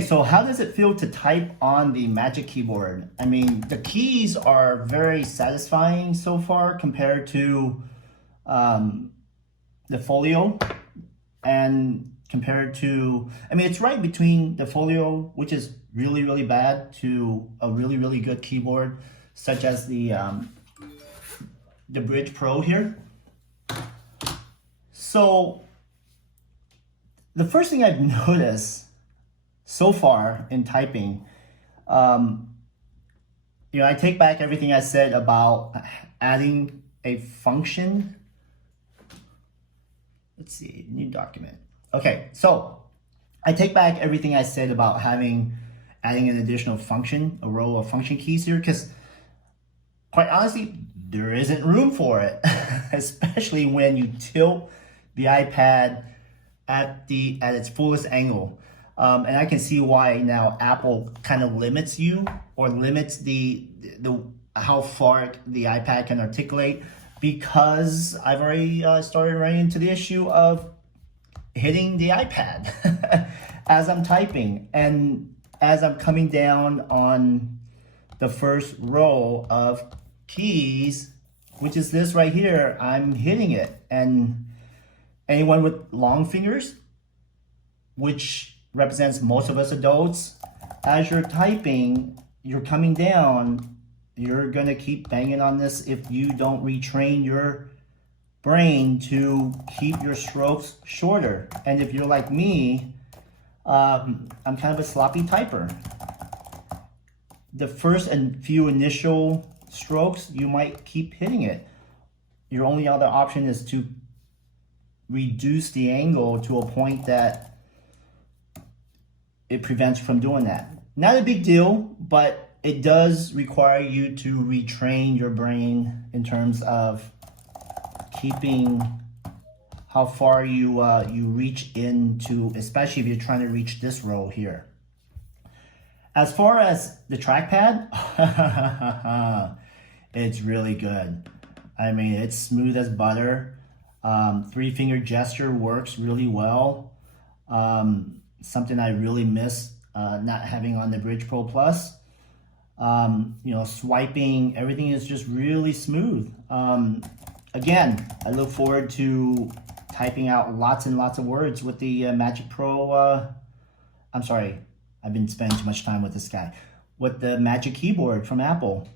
So how does it feel to type on the Magic Keyboard? I mean, the keys are very satisfying so far compared to the Folio, and compared to, I mean, it's right between the Folio, which is really, really bad, to a really, really good keyboard, such as the Bridge Pro here. So the first thing I've noticed so far in typing, I take back everything I said about adding a function. Let's see, new document. Okay, so I take back everything I said about adding an additional function, a row of function keys here, because quite honestly, there isn't room for it, especially when you tilt the iPad at its fullest angle. And I can see why now Apple kind of limits you, or limits the how far the iPad can articulate, because I've already started running into the issue of hitting the iPad as I'm typing, and as I'm coming down on the first row of keys, which is this right here, I'm hitting it. And anyone with long fingers, which represents most of us adults, as you're typing, you're coming down, you're gonna keep banging on this if you don't retrain your brain to keep your strokes shorter. And if you're like me, I'm kind of a sloppy typer. The first and few initial strokes, you might keep hitting it. Your only other option is to reduce the angle to a point that it prevents from doing that. Not a big deal, but it does require you to retrain your brain in terms of keeping how far you reach into, especially if you're trying to reach this row here. As far as the trackpad, it's really good. I mean, it's smooth as butter. 3-finger gesture works really well. Something I really miss not having on the Bridge Pro Plus. Swiping, everything is just really smooth. Again, I look forward to typing out lots and lots of words with the Magic Pro. I'm sorry, I've been spending too much time with this guy. With the Magic Keyboard from Apple.